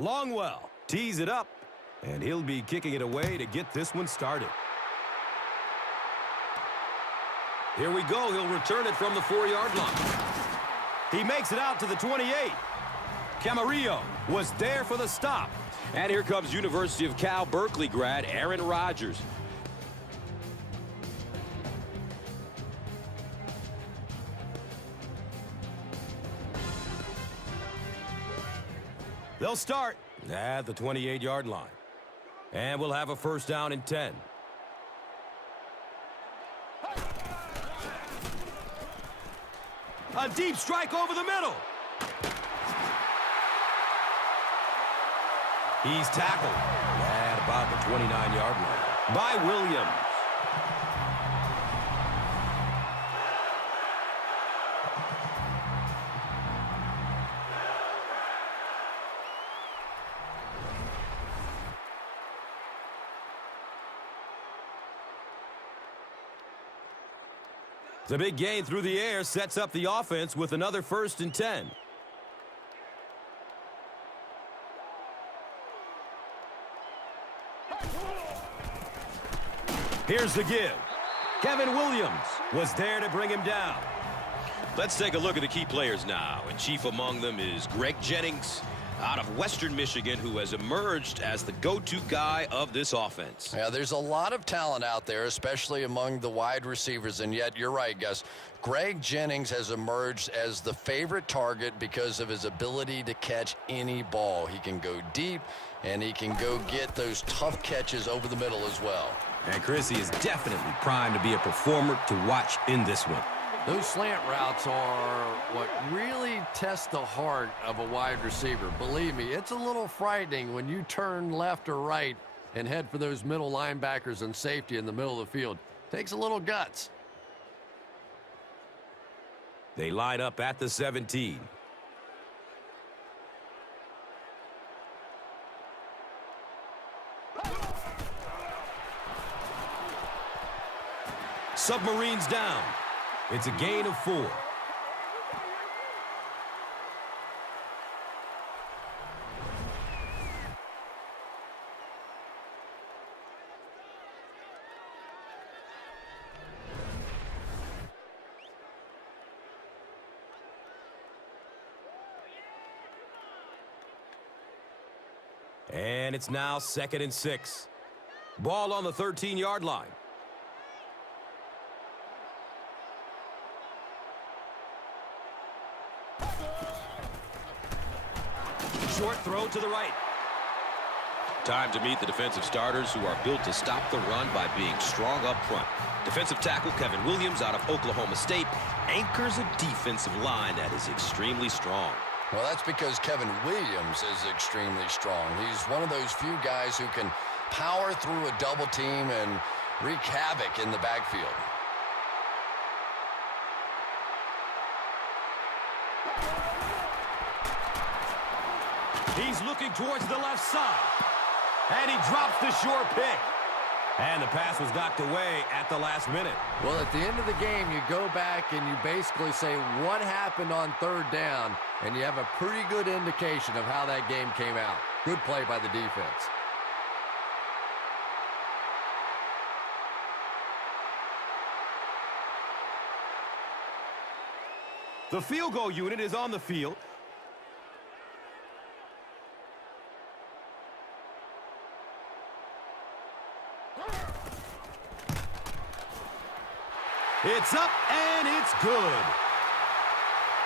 Longwell tees it up, and he'll be kicking it away to get this one started. Here we go. He'll return it from the 4-yard line. He makes it out to the 28. Camarillo was there for the stop. And here comes University of Cal Berkeley grad Aaron Rodgers. They'll start at the 28-yard line. And we'll have a first down and 10. A deep strike over the middle. He's tackled at about the 29-yard line by Williams. The big gain through the air sets up the offense with another first and 10. Here's the give. Kevin Williams was there to bring him down. Let's take a look at the key players now. And chief among them is Greg Jennings out of Western Michigan, who has emerged as the go-to guy of this offense. Yeah, there's a lot of talent out there, especially among the wide receivers, and yet you're right, Gus. Greg Jennings has emerged as the favorite target because of his ability to catch any ball. He can go deep, and he can go get those tough catches over the middle as well. And Chrissy is definitely primed to be a performer to watch in this one. Those slant routes are what really test the heart of a wide receiver. Believe me, it's a little frightening when you turn left or right and head for those middle linebackers and safety in the middle of the field. Takes a little guts. They line up at the 17. Submarines down. It's a gain of 4. And it's now 2nd and 6. Ball on the 13-yard line. Short throw to the right. Time to meet the defensive starters who are built to stop the run by being strong up front. Defensive tackle Kevin Williams out of Oklahoma State anchors a defensive line that is extremely strong. Well, that's because Kevin Williams is extremely strong. He's one of those few guys who can power through a double team and wreak havoc in the backfield. He's looking towards the left side. And he drops the short pick. And the pass was knocked away at the last minute. Well, at the end of the game, you go back and you basically say what happened on 3rd down, and you have a pretty good indication of how that game came out. Good play by the defense. The field goal unit is on the field. It's up, and it's good.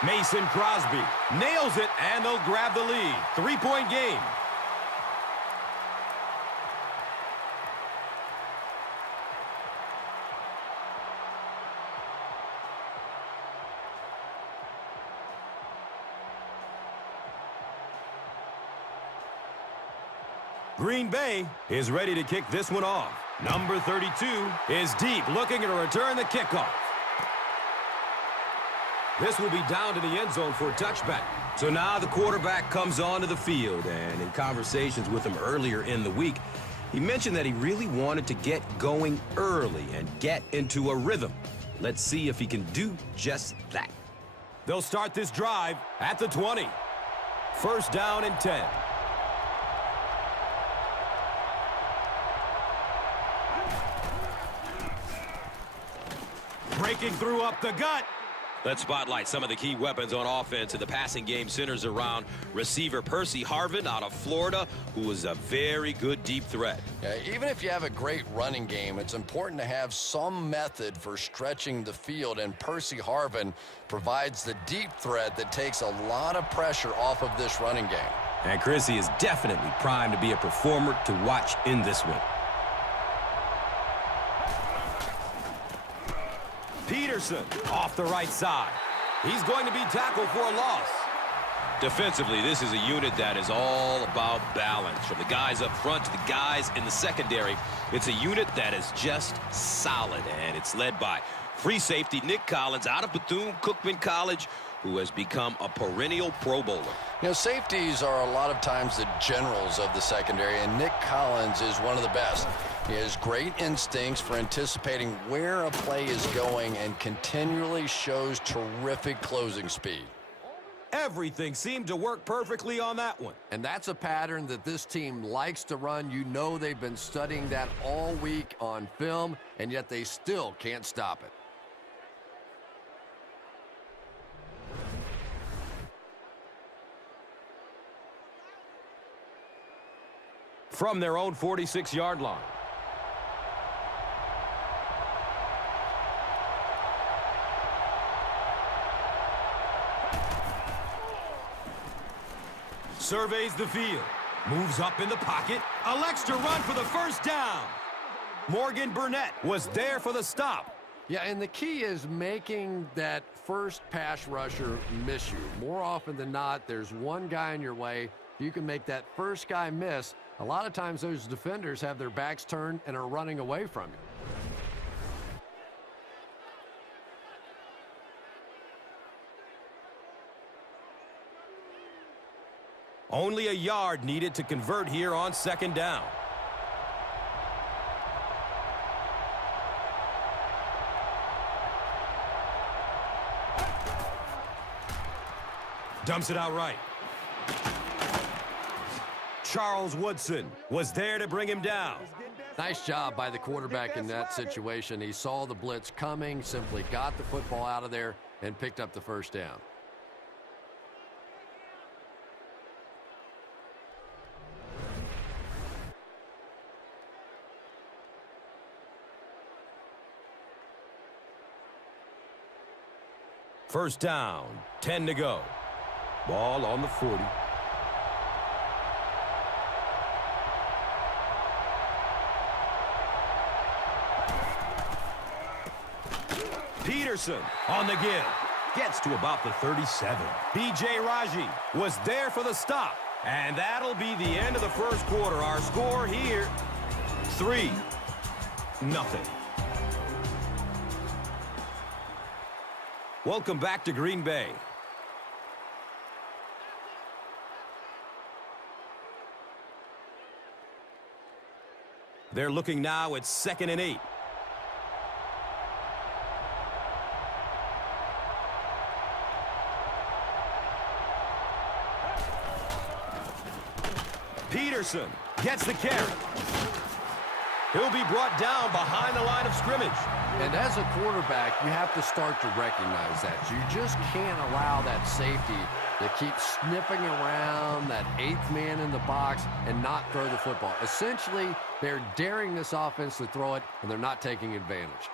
Mason Crosby nails it, and they'll grab the lead. 3-point game. Green Bay is ready to kick this one off. Number 32 is deep, looking to return the kickoff. This will be down to the end zone for a touchback. So now the quarterback comes onto the field, and in conversations with him earlier in the week, he mentioned that he really wanted to get going early and get into a rhythm. Let's see if he can do just that. They'll start this drive at the 20. First down and 10. Breaking through up the gut. Let's spotlight some of the key weapons on offense in the passing game. Centers around receiver Percy Harvin out of Florida, who is a very good deep threat. Yeah, even if you have a great running game, it's important to have some method for stretching the field, and Percy Harvin provides the deep threat that takes a lot of pressure off of this running game. And Chrissy is definitely primed to be a performer to watch in this one. Peterson off the right side. He's going to be tackled for a loss. Defensively, this is a unit that is all about balance. From the guys up front to the guys in the secondary, it's a unit that is just solid, and it's led by free safety Nick Collins out of Bethune-Cookman College, who has become a perennial Pro Bowler. You know, safeties are a lot of times the generals of the secondary, and Nick Collins is one of the best. He has great instincts for anticipating where a play is going and continually shows terrific closing speed. Everything seemed to work perfectly on that one. And that's a pattern that this team likes to run. You know they've been studying that all week on film, and yet they still can't stop it. From their own 46-yard line. Surveys the field. Moves up in the pocket. Elects to run for the first down. Morgan Burnett was there for the stop. Yeah, and the key is making that first pass rusher miss you. More often than not, there's one guy in your way. You can make that first guy miss. A lot of times those defenders have their backs turned and are running away from you. Only a yard needed to convert here on second down. Dumps it out right. Charles Woodson was there to bring him down. Nice job by the quarterback in that situation. He saw the blitz coming, simply got the football out of there, and picked up the first down. First down, 10 to go. Ball on the 40. Peterson on the give. Gets to about the 37. B.J. Raji was there for the stop. And that'll be the end of the first quarter. Our score here, 3-0. Welcome back to Green Bay. They're looking now at 2nd and 8. Peterson gets the carry. He'll be brought down behind the line of scrimmage. And as a quarterback, you have to start to recognize that. You just can't allow that safety to keep sniffing around that 8th man in the box and not throw the football. Essentially, they're daring this offense to throw it, and they're not taking advantage.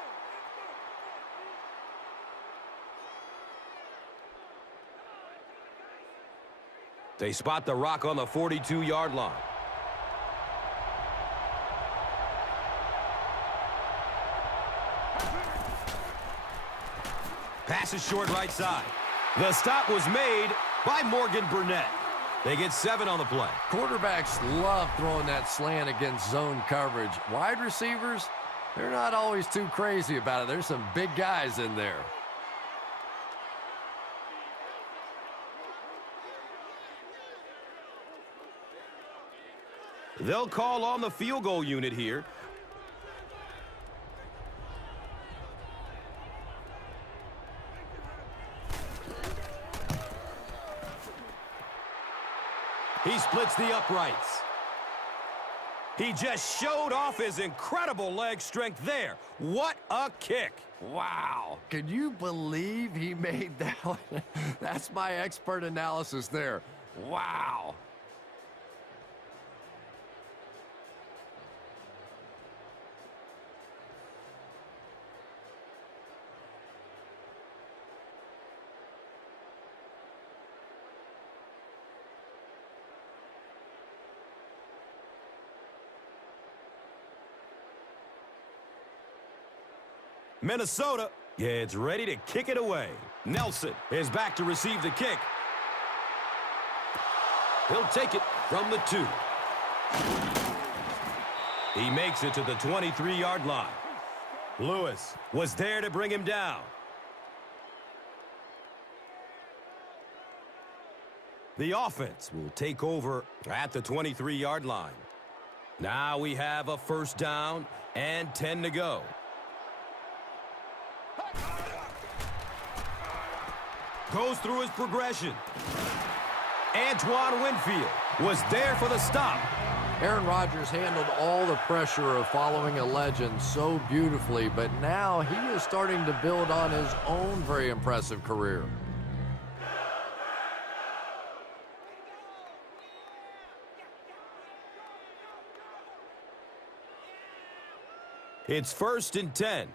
They spot the rock on the 42-yard line. Pass is short right side. The stop was made by Morgan Burnett. They get 7 on the play. Quarterbacks love throwing that slant against zone coverage. Wide receivers, they're not always too crazy about it. There's some big guys in there. They'll call on the field goal unit here. He splits the uprights. He just showed off his incredible leg strength there. What a kick. Wow. Can you believe he made that one? That's my expert analysis there. Wow. Minnesota gets ready to kick it away. Nelson is back to receive the kick. He'll take it from the 2. He makes it to the 23-yard line. Lewis was there to bring him down. The offense will take over at the 23-yard line. Now we have a first down and 10 to go. Goes through his progression. Antoine Winfield was there for the stop. Aaron Rodgers handled all the pressure of following a legend so beautifully, but now he is starting to build on his own very impressive career. It's 1st and 10.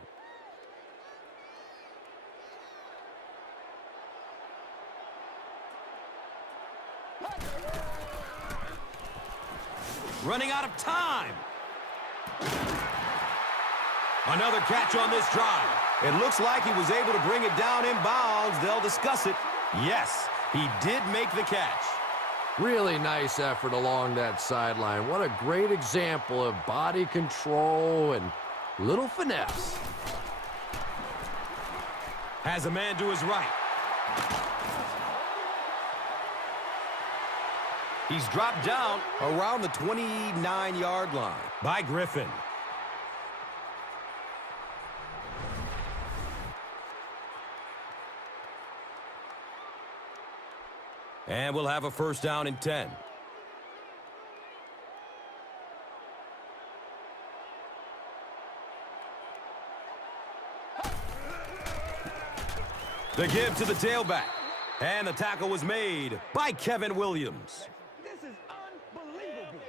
Running out of time. Another catch on this drive. It looks like he was able to bring it down in bounds. They'll discuss it. Yes, he did make the catch. Really nice effort along that sideline. What a great example of body control and little finesse. Has a man to his right. He's dropped down around the 29-yard line by Griffin. And we'll have a first down and 10. The give to the tailback. And the tackle was made by Kevin Williams. This is unbelievable.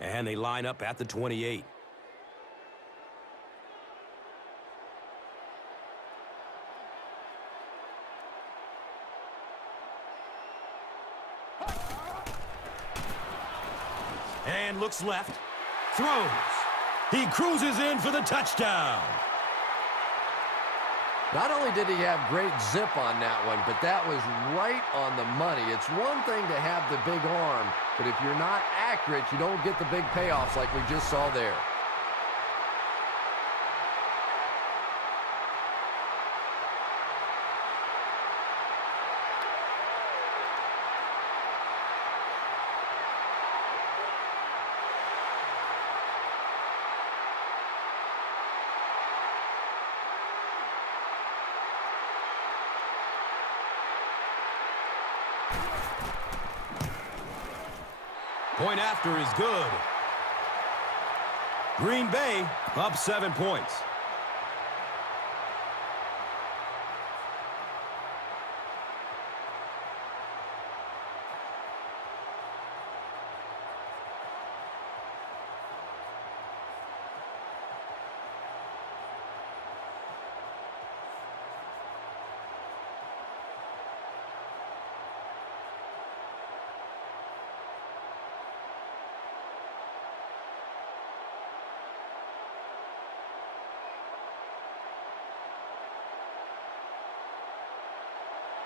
And they line up at the 28. And looks left. Throws. He cruises in for the touchdown. Not only did he have great zip on that one, but that was right on the money. It's one thing to have the big arm, but if you're not accurate, you don't get the big payoffs like we just saw there. Point after is good. Green Bay up 7 points.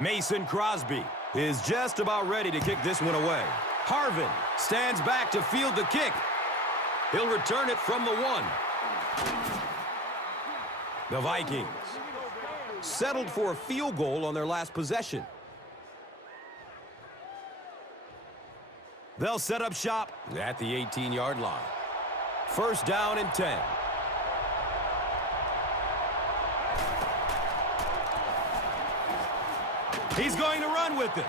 Mason Crosby is just about ready to kick this one away. Harvin stands back to field the kick. He'll return it from the 1. The Vikings settled for a field goal on their last possession. They'll set up shop at the 18-yard line. First down and 10. He's going to run with it.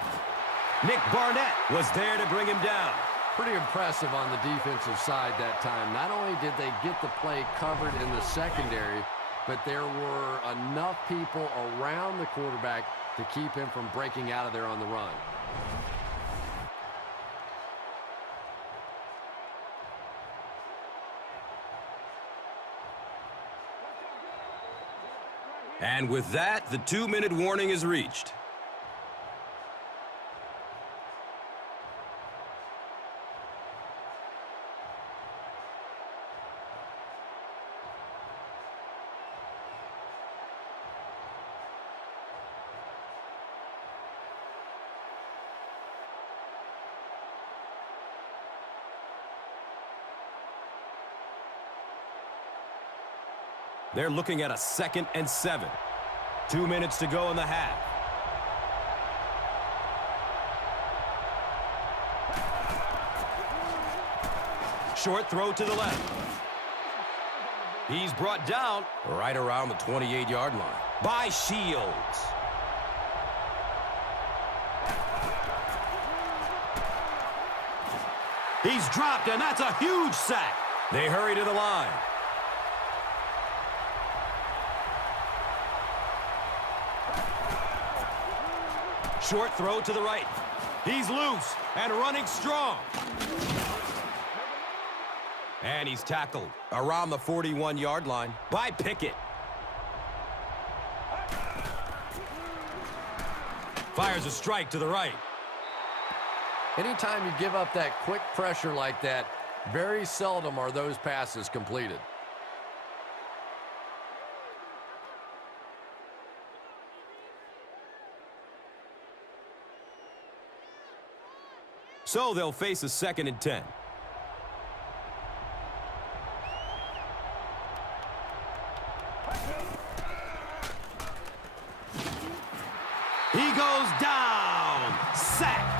Nick Barnett was there to bring him down. Pretty impressive on the defensive side that time. Not only did they get the play covered in the secondary, but there were enough people around the quarterback to keep him from breaking out of there on the run. And with that, the 2-minute warning is reached. They're looking at a 2nd and 7. 2 minutes to go in the half. Short throw to the left. He's brought down right around the 28-yard line by Shields. He's dropped, and that's a huge sack. They hurry to the line. Short throw to the right. He's loose and running strong. And he's tackled around the 41-yard line by Pickett. Fires a strike to the right. Anytime you give up that quick pressure like that, very seldom are those passes completed. So they'll face a 2nd and 10. He goes down. Sack.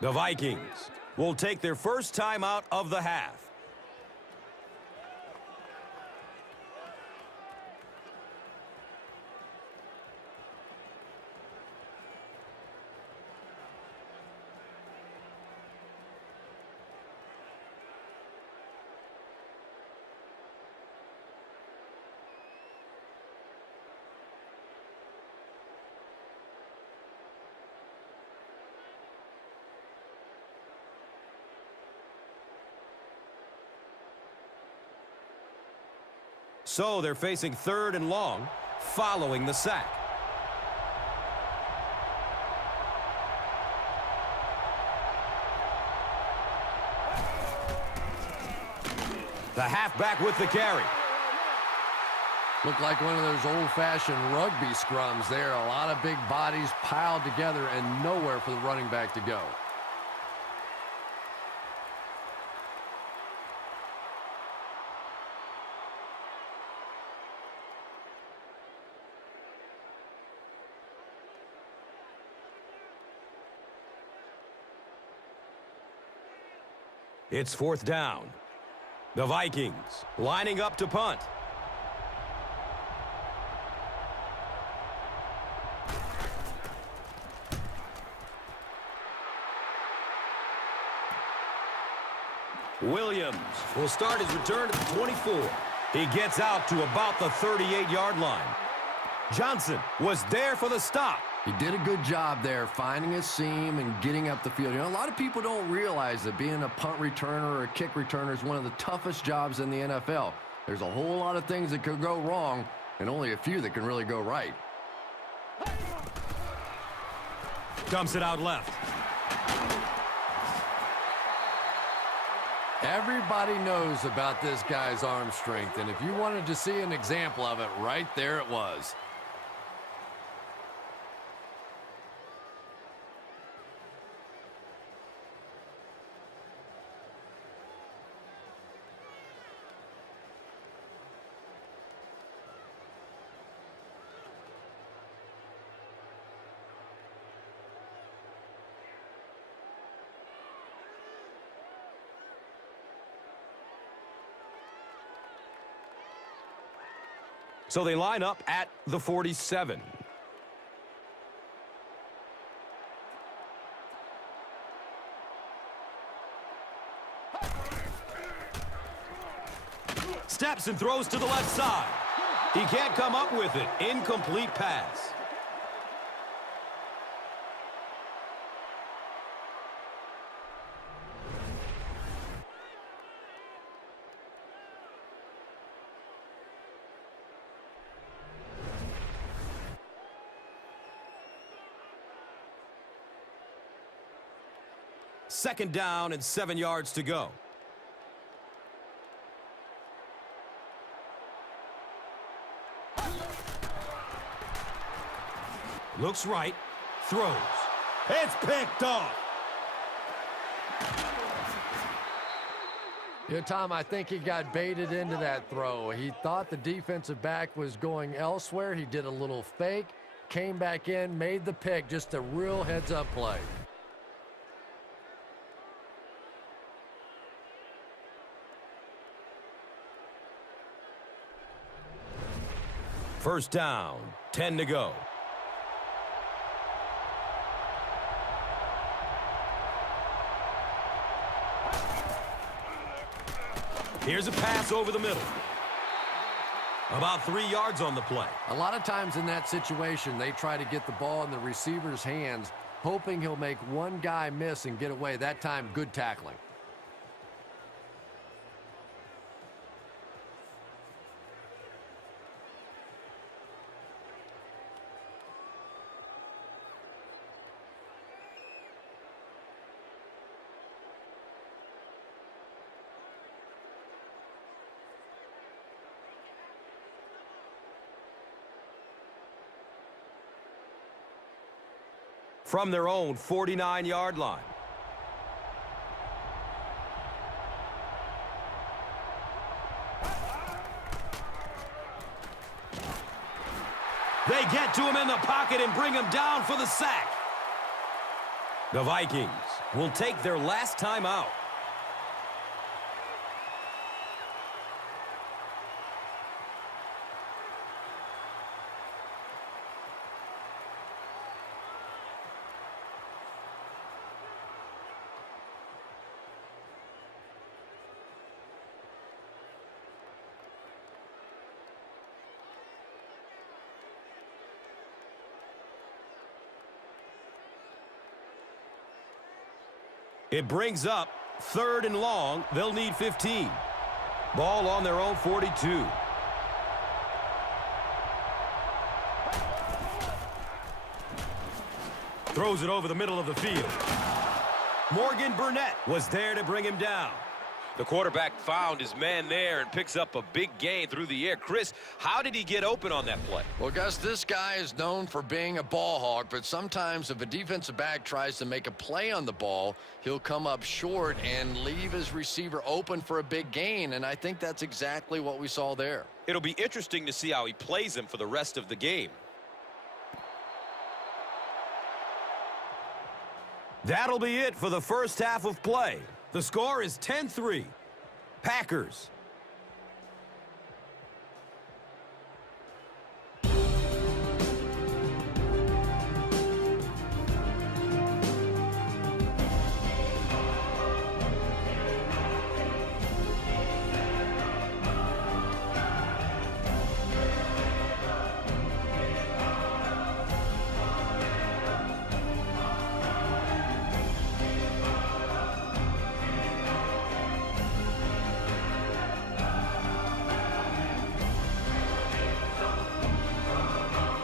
The Vikings will take their first time out of the half. So they're facing 3rd and long following the sack. The halfback with the carry. Looked like one of those old-fashioned rugby scrums there. A lot of big bodies piled together and nowhere for the running back to go. It's 4th down. The Vikings lining up to punt. Williams will start his return at the 24. He gets out to about the 38-yard line. Johnson was there for the stop. He did a good job there finding a seam and getting up the field. You know, a lot of people don't realize that being a punt returner or a kick returner is one of the toughest jobs in the NFL. There's a whole lot of things that could go wrong and only a few that can really go right. Dumps it out left. Everybody knows about this guy's arm strength, and if you wanted to see an example of it, right there it was. So they line up at the 47. Steps and throws to the left side. He can't come up with it. Incomplete pass. Second down and 7 yards to go. Looks right. Throws. It's picked off. Yeah, Tom, I think he got baited into that throw. He thought the defensive back was going elsewhere. He did a little fake, came back in, made the pick. Just a real heads-up play. First down, 10 to go. Here's a pass over the middle. About 3 yards on the play. A lot of times in that situation, they try to get the ball in the receiver's hands, hoping he'll make one guy miss and get away. That time, good tackling. From their own 49-yard line. They get to him in the pocket and bring him down for the sack. The Vikings will take their last time out. It brings up 3rd and long. They'll need 15. Ball on their own 42. Throws it over the middle of the field. Morgan Burnett was there to bring him down. The quarterback found his man there and picks up a big gain through the air. Chris, how did he get open on that play? Well, Gus, this guy is known for being a ball hawk, but sometimes if a defensive back tries to make a play on the ball, he'll come up short and leave his receiver open for a big gain, and I think that's exactly what we saw there. It'll be interesting to see how he plays him for the rest of the game. That'll be it for the first half of play. The score is 10-3. Packers.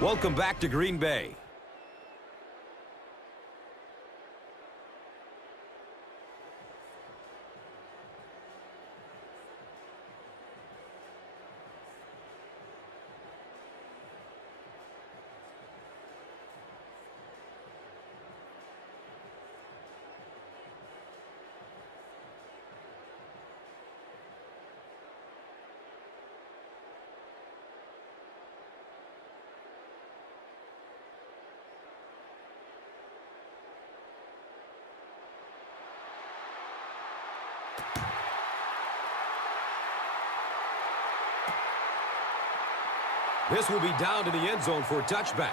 Welcome back to Green Bay. This will be down to the end zone for a touchback.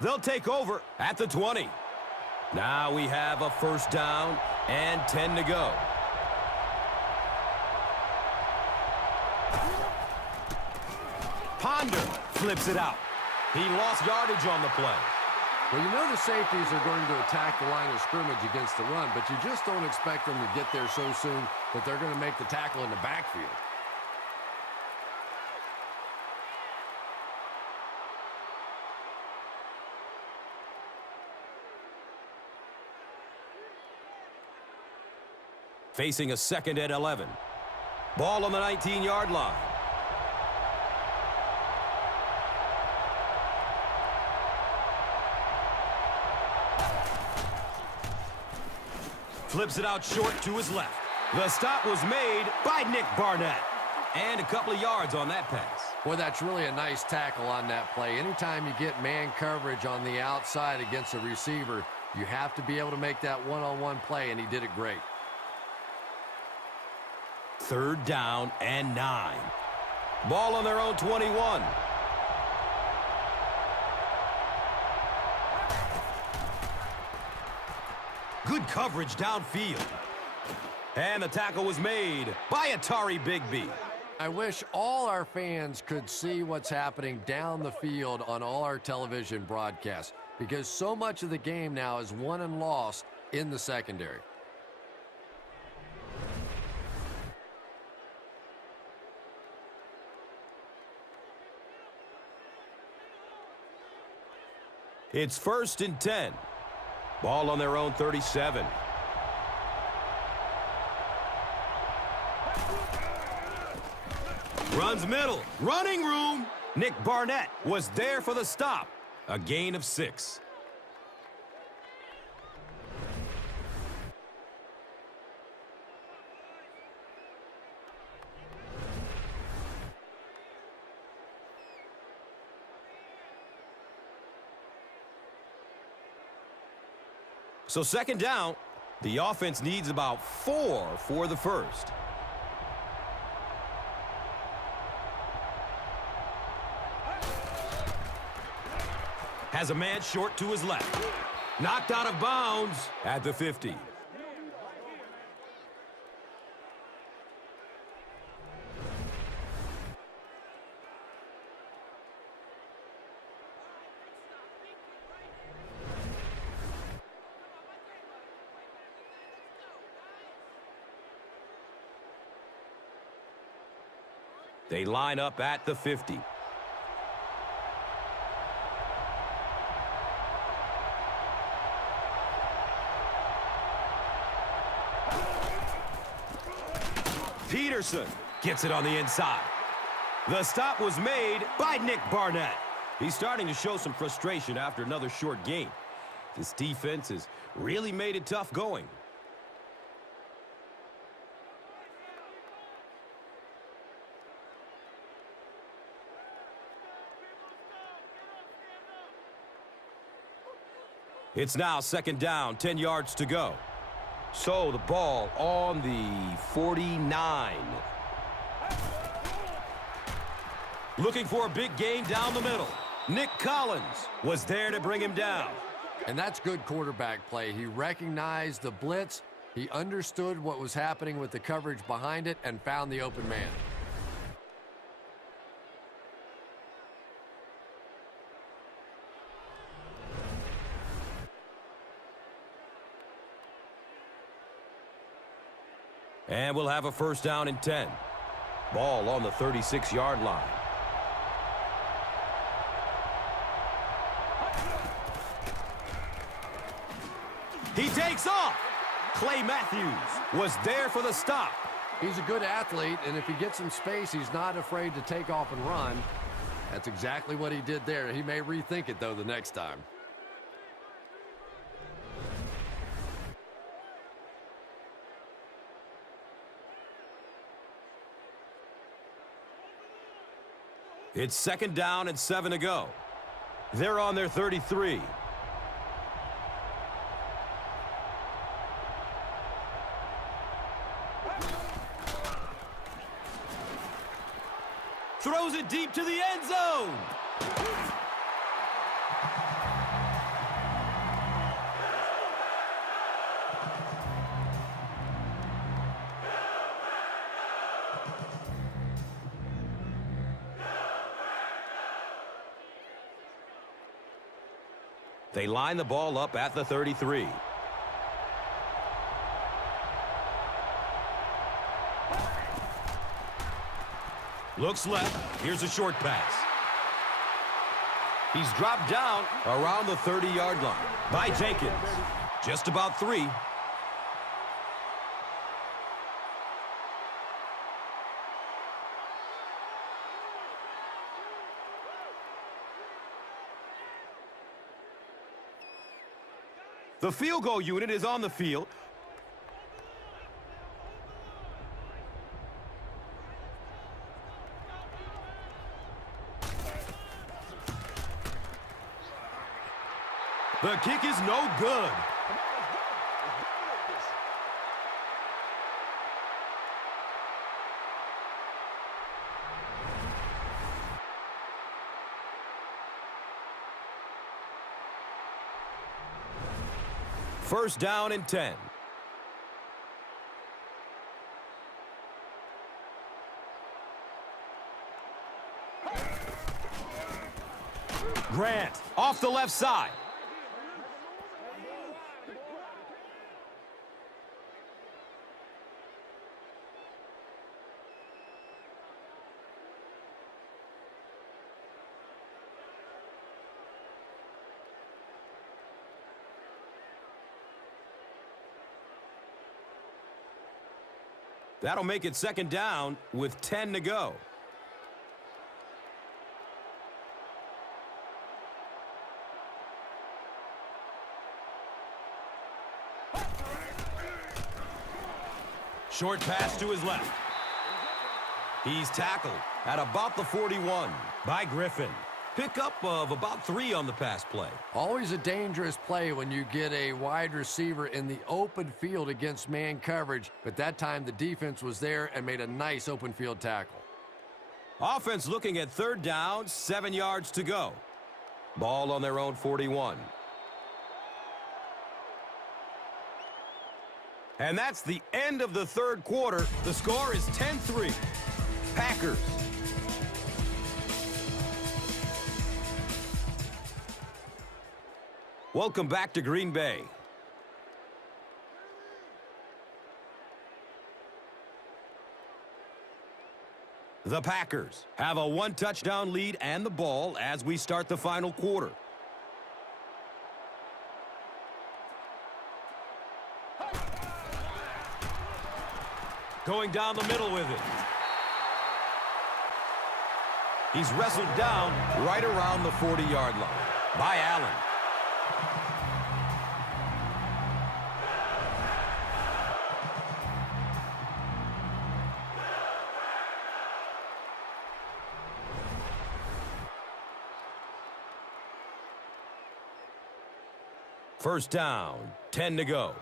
They'll take over at the 20. Now we have a first down and 10 to go. Ponder flips it out. He lost yardage on the play. Well, you know the safeties are going to attack the line of scrimmage against the run, but you just don't expect them to get there so soon that they're going to make the tackle in the backfield. Facing a second and 11. Ball on the 19-yard line. Flips it out short to his left. The stop was made by Nick Barnett. And a couple of yards on that pass. Boy, that's really a nice tackle on that play. Anytime you get man coverage on the outside against a receiver, you have to be able to make that one-on-one play, and he did it great. Third down and 9. Ball on their own 21. Good coverage downfield. And the tackle was made by Atari Bigby. I wish all our fans could see what's happening down the field on all our television broadcasts, because so much of the game now is won and lost in the secondary. It's first and 10. Ball on their own 37. Runs middle. Running room. Nick Barnett was there for the stop. A gain of 6. So second down, the offense needs about 4 for the first. Has a man short to his left. Knocked out of bounds at the 50. They line up at the 50. Peterson gets it on the inside. The stop was made by Nick Barnett. He's starting to show some frustration after another short game. This defense has really made it tough going. It's now second down, 10 yards to go. So the ball on the 49. Looking for a big gain down the middle. Nick Collins was there to bring him down. And that's good quarterback play. He recognized the blitz, he understood what was happening with the coverage behind it, and found the open man. And we'll have a first down and 10. Ball on the 36-yard line. He takes off. Clay Matthews was there for the stop. He's a good athlete, and if he gets some space, he's not afraid to take off and run. That's exactly what he did there. He may rethink it, though, the next time. It's second down and 7 to go. They're on their 33. Throws it deep to the end zone. They line the ball up at the 33. Looks left. Here's a short pass. He's dropped down around the 30-yard line by Jenkins. Just about 3. The field goal unit is on the field. The kick is no good. First down and 10. Grant off the left side. That'll make it second down with 10 to go. Short pass to his left. He's tackled at about the 41 by Griffin. Pickup of about 3 on the pass play. Always a dangerous play when you get a wide receiver in the open field against man coverage, but that time the defense was there and made a nice open field tackle. Offense looking at third down, 7 yards to go. Ball on their own 41. And that's the end of the third quarter. The score is 10-3. Packers. Welcome back to Green Bay. The Packers have a 1-touchdown lead and the ball as we start the final quarter. Going down the middle with it. He's wrestled down right around the 40-yard line by Allen. First down, 10 to go.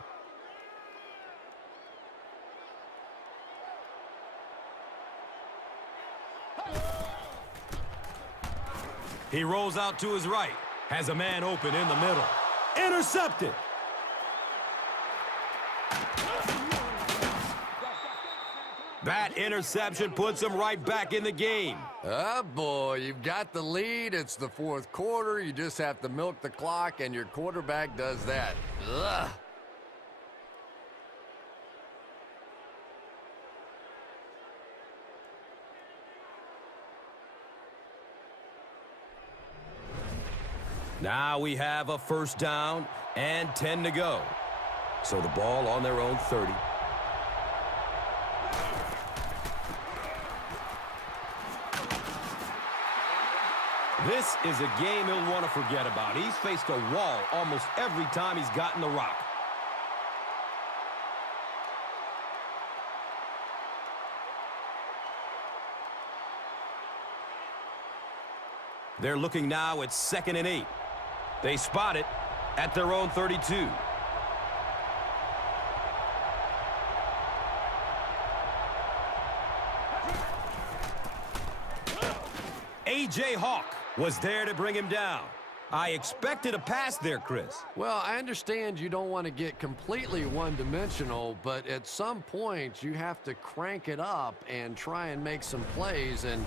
He rolls out to his right. Has a man open in the middle. Intercepted. That interception puts him right back in the game. Oh, boy, you've got the lead. It's the fourth quarter. You just have to milk the clock, and your quarterback does that. Ugh. Now we have a first down and 10 to go. So the ball on their own 30. This is a game he'll want to forget about. He's faced a wall almost every time he's gotten the rock. They're looking now at 2nd and 8. They spot it at their own 32. A.J. Hawk was there to bring him down. I expected a pass there, Chris. Well, I understand you don't want to get completely one-dimensional, but at some point you have to crank it up and try and make some plays, and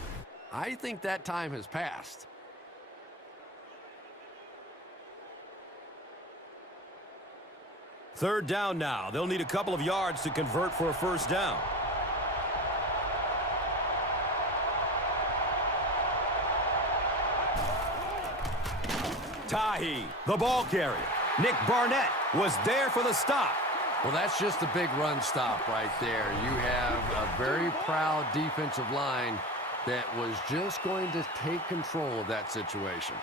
I think that time has passed. Third down now. They'll need a couple of yards to convert for a first down. Tahi, the ball carrier. Nick Barnett was there for the stop. Well, that's just a big run stop right there. You have a very proud defensive line that was just going to take control of that situation.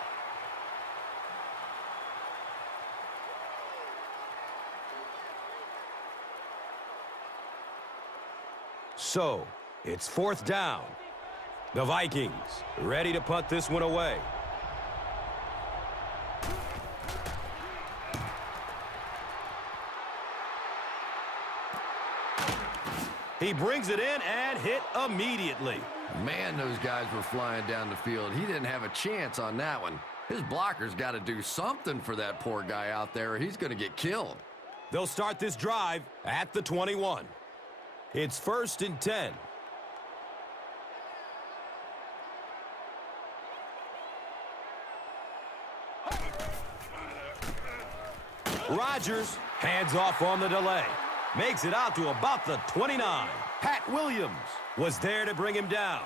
So, it's fourth down. The Vikings ready to punt this one away. He brings it in and hit immediately. Man, those guys were flying down the field. He didn't have a chance on that one. His blocker's got to do something for that poor guy out there, or he's going to get killed. They'll start this drive at the 21. It's 1st and 10. Rodgers hands off on the delay. Makes it out to about the 29. Pat Williams was there to bring him down.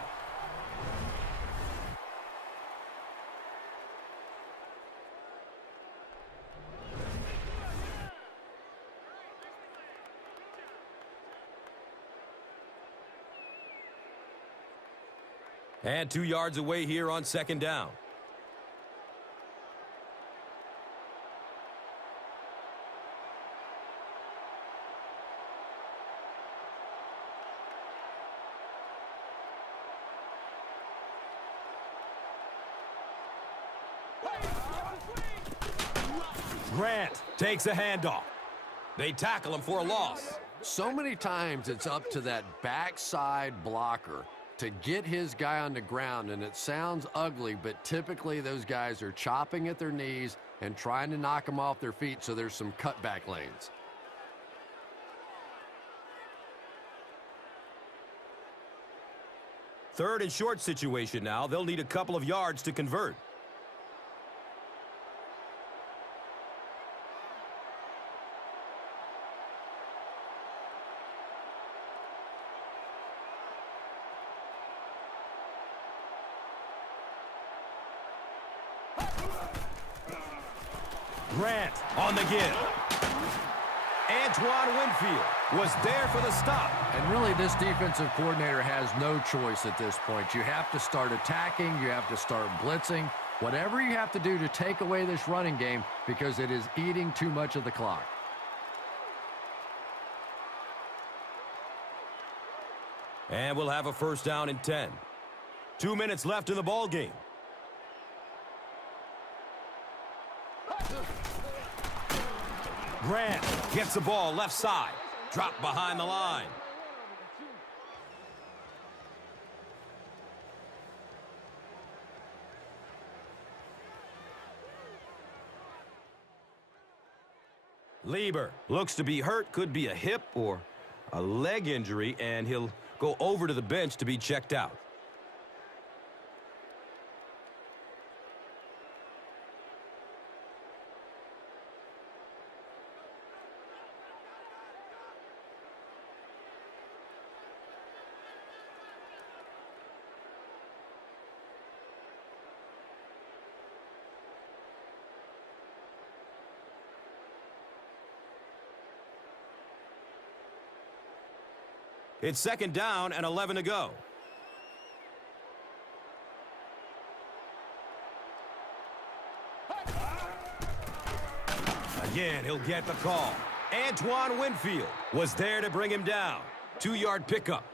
And 2 yards away here on second down. Grant takes a handoff. They tackle him for a loss. So many times it's up to that backside blocker to get his guy on the ground, and it sounds ugly, but typically those guys are chopping at their knees and trying to knock them off their feet, so there's some cutback lanes. Third and short situation now. They'll need a couple of yards to convert. Grant on the give. Antoine Winfield was there for the stop. And really, this defensive coordinator has no choice at this point. You have to start attacking. You have to start blitzing. Whatever you have to do to take away this running game, because it is eating too much of the clock. And we'll have a first down and 10. 2 minutes left in the ball game. Grant gets the ball left side. Dropped behind the line. Lieber looks to be hurt. Could be a hip or a leg injury, and he'll go over to the bench to be checked out. It's second down and 11 to go. Again, he'll get the call. Antoine Winfield was there to bring him down. 2-yard pickup.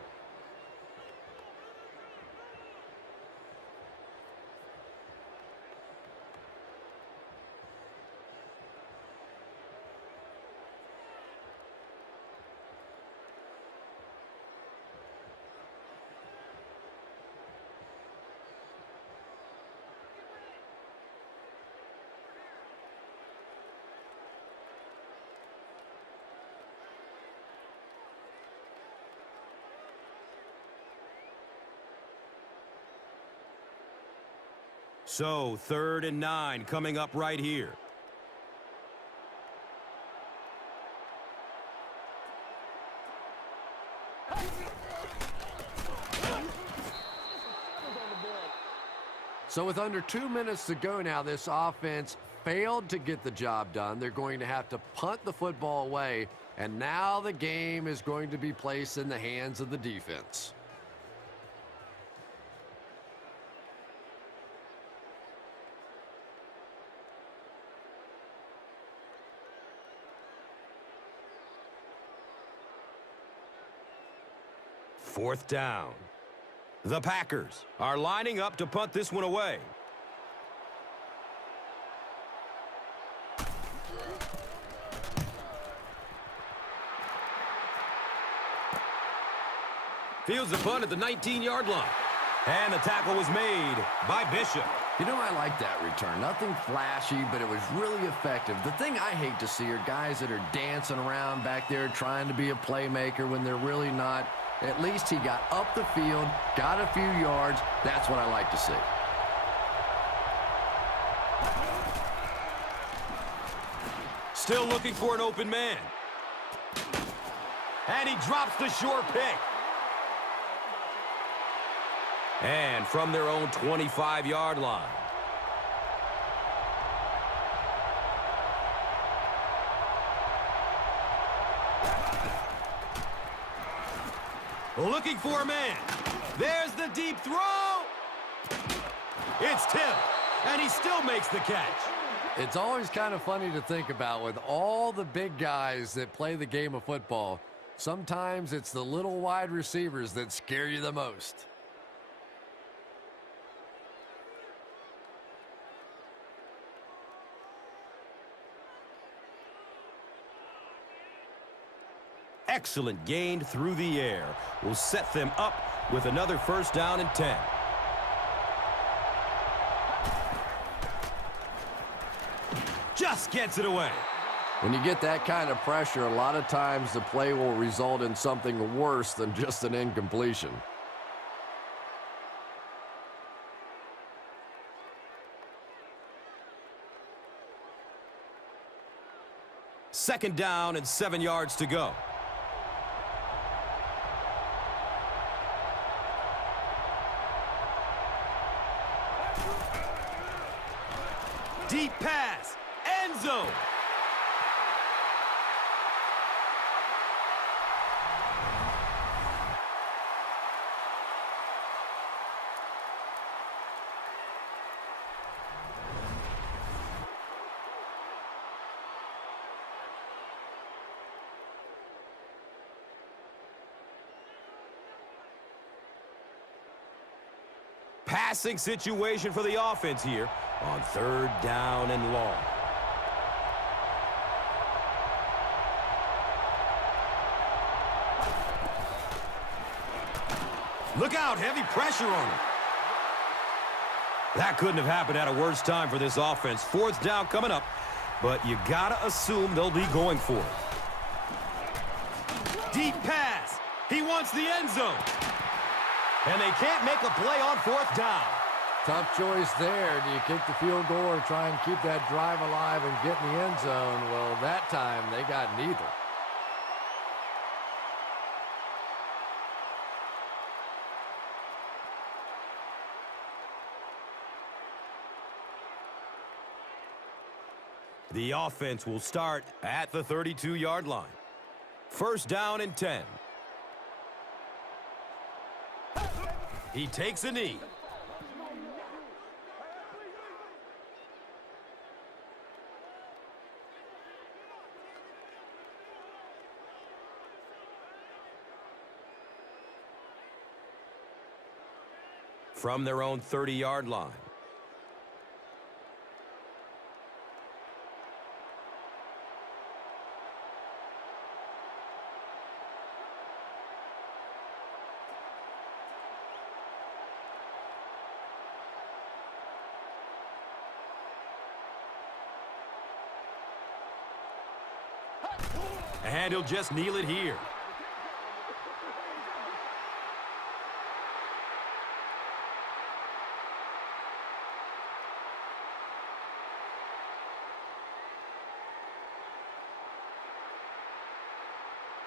So, 3rd and 9 coming up right here. So with under 2 minutes to go now, this offense failed to get the job done. They're going to have to punt the football away, and now the game is going to be placed in the hands of the defense. Fourth down. The Packers are lining up to punt this one away. Fields the punt at the 19-yard line. And the tackle was made by Bishop. You know, I like that return. Nothing flashy, but it was really effective. The thing I hate to see are guys that are dancing around back there trying to be a playmaker when they're really not. At least he got up the field, got a few yards. That's what I like to see. Still looking for an open man. And he drops the short pick. And from their own 25-yard line. Looking for a man. There's the deep throw. It's tipped, and he still makes the catch. It's always kind of funny to think about with all the big guys that play the game of football. Sometimes it's the little wide receivers that scare you the most. Excellent gain through the air will set them up with another 1st down and 10. Just gets it away. When you get that kind of pressure, a lot of times the play will result in something worse than just an incompletion. Second down and 7 yards to go. Deep pass, end zone. Passing situation for the offense here on 3rd down and long. Look out, heavy pressure on him. That couldn't have happened at a worse time for this offense. 4th down coming up, but you gotta assume they'll be going for it. Deep pass. He wants the end zone. And they can't make a play on 4th down. Tough choice there. Do you kick the field goal or try and keep that drive alive and get in the end zone? Well, that time they got neither. The offense will start at the 32-yard line. 1st down and 10. He takes a knee. From their own 30-yard line. And he'll just kneel it here.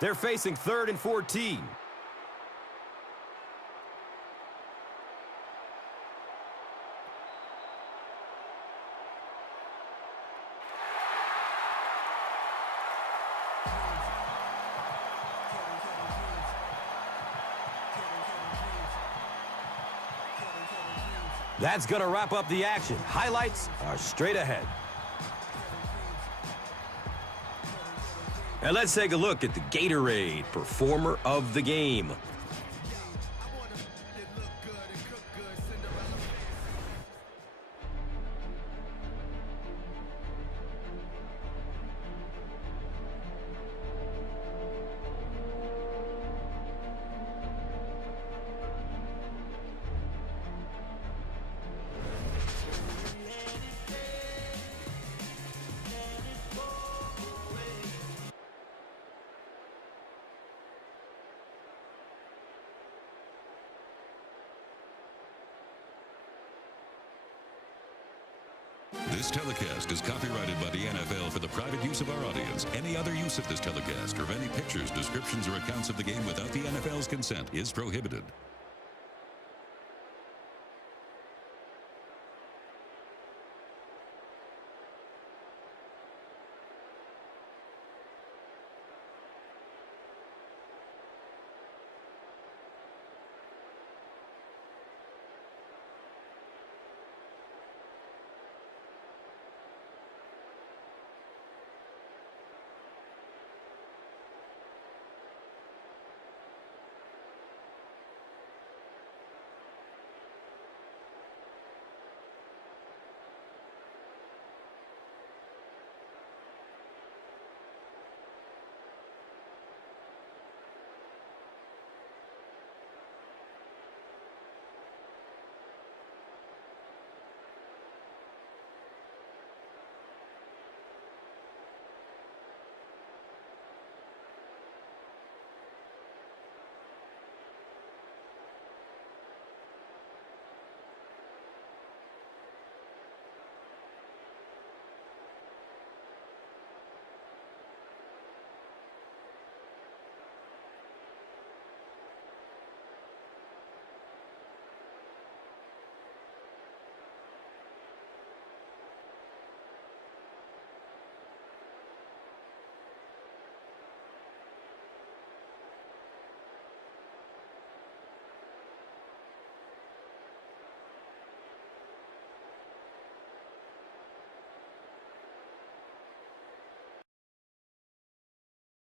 They're facing 3rd and 14. That's going to wrap up the action. Highlights are straight ahead. And let's take a look at the Gatorade Performer of the Game. This telecast is copyrighted by the NFL for the private use of our audience. Any other use of this telecast or of any pictures, descriptions, or accounts of the game without the NFL's consent is prohibited.